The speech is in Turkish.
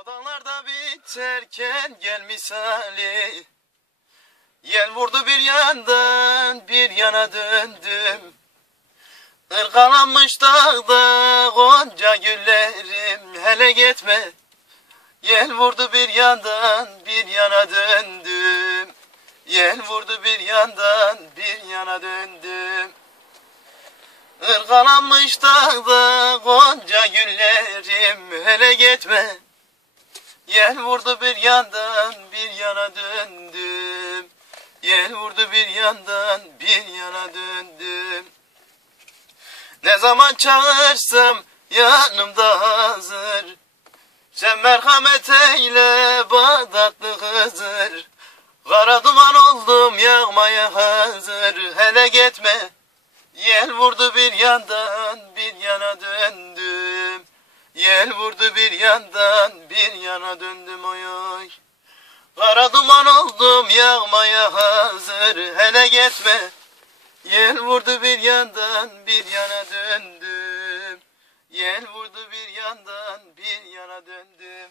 Odalarda biterken gel misali Yel vurdu bir yandan bir yana döndüm. Irgalanmış dağda gonca güllerim hele gitme. Yel vurdu bir yandan bir yana döndüm. Yel vurdu bir yandan bir yana döndüm. Irgalanmış dağda gonca güllerim hele gitme Yel vurdu bir yandan bir yana döndüm. Yel vurdu bir yandan bir yana döndüm. Ne zaman çağırsam yanımda hazır. Sen merhamet eyle Bağdatlı Hızır. Kara duman oldum yağmaya hazır. Hele gitme. Yel vurdu bir yandan Yel vurdu bir yandan bir yana döndüm oy oy. Kara duman oldum yağmaya hazır hele gitme. Yel vurdu bir yandan bir yana döndüm. Yel vurdu bir yandan bir yana döndüm